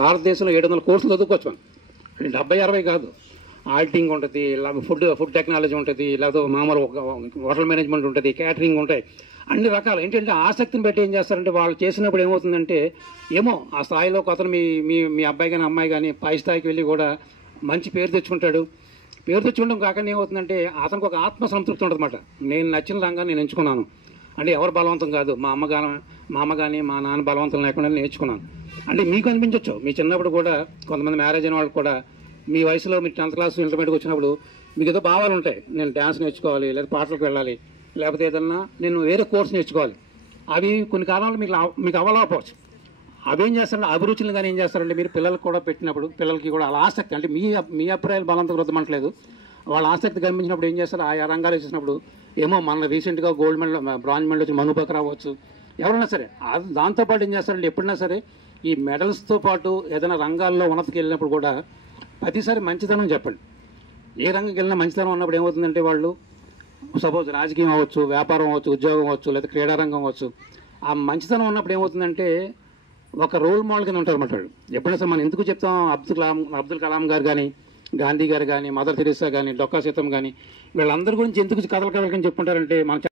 భారతదేశంలో 700 కోర్సులు చదువుకోవచ్చు మనం. 70-60 కాదు. ఆడిటింగ్ ఉంటుంది, ఫుడ్ టెక్నాలజీ ఉంటుంది, లేకపోతే మామూలు హోటల్ మేనేజ్మెంట్ ఉంటుంది, క్యాటరింగ్ ఉంటాయి, అన్ని రకాలు. ఏంటంటే ఆసక్తిని బట్టి ఏం చేస్తారంటే వాళ్ళు చేసినప్పుడు ఏమవుతుందంటే ఏమో ఆ స్థాయిలో అతను మీ అబ్బాయి కానీ అమ్మాయి కానీ పై స్థాయికి వెళ్ళి కూడా మంచి పేరు తెచ్చుకుంటాడు. పేరు తెచ్చుకోవడం కాకుండా ఏమవుతుందంటే అతనికి ఒక ఆత్మ సంతృప్తి ఉంటుంది అన్నమాట. నేను నచ్చిన రంగాన్ని నేను ఎంచుకున్నాను అంటే ఎవరు బలవంతం కాదు, మా అమ్మ కానీ మా నాన్న బలవంతం లేకుండా నేర్చుకున్నాను అంటే మీకు అనిపించవచ్చు. మీ చిన్నప్పుడు కూడా కొంతమంది మ్యారేజ్ అయిన వాళ్ళు కూడా మీ వయసులో మీరు 10th క్లాస్ ఇంటర్మీడియట్కి వచ్చినప్పుడు మీకు ఏదో భావాలు ఉంటాయి, నేను డ్యాన్స్ నేర్చుకోవాలి, లేదా పాటలకు వెళ్ళాలి, లేకపోతే ఏదన్నా నేను వేరే కోర్స్ నేర్చుకోవాలి. అవి కొన్ని కాలంలో మీకు అవ్వలేకపోవచ్చు. అవేం చేస్తారంటే అభిరుచులు కానీ ఏం చేస్తారంటే మీరు పిల్లలకు కూడా పెట్టినప్పుడు పిల్లలకి కూడా అలా ఆసక్తి అంటే మీ అభిప్రాయాలు బలంతో వృద్ధమంటలేదు, వాళ్ళ ఆసక్తి కనిపించినప్పుడు ఏం చేస్తారు ఆయా రంగాలు చేసినప్పుడు ఏమో మన రీసెంట్గా గోల్డ్ మెడల్ బ్రాంజ్ మెడల్ వచ్చి మను బకర్ అవ్వచ్చు, ఎవరైనా సరే. దాంతోపాటు ఏం చేస్తారంటే ఎప్పుడైనా సరే ఈ మెడల్స్తో పాటు ఏదైనా రంగాల్లో ఉన్నతికి వెళ్ళినప్పుడు కూడా ప్రతిసారి మంచితనం చెప్పండి. ఏ రంగంకి వెళ్ళినా మంచితనం ఉన్నప్పుడు ఏమవుతుందంటే వాళ్ళు సపోజ్ రాజకీయం అవ్వచ్చు, వ్యాపారం అవ్వచ్చు, ఉద్యోగం అవ్వచ్చు, లేదా క్రీడారంగం అవ్వచ్చు, ఆ మంచితనం ఉన్నప్పుడు ఏమవుతుందంటే ఒక రోల్ మోడల్ కింద ఉంటారు అన్నమాట. ఎప్పుడైనా సరే మనం ఎందుకు చెప్తాం అబ్దుల్ కలాం గారు కానీ, గాంధీ గారు కానీ, మదర్ తెరీసా కానీ, డొక్కా సీతమ్మ కానీ వీళ్ళందరి గురించి ఎందుకు కథలు చెప్పుకుంటారంటే మనం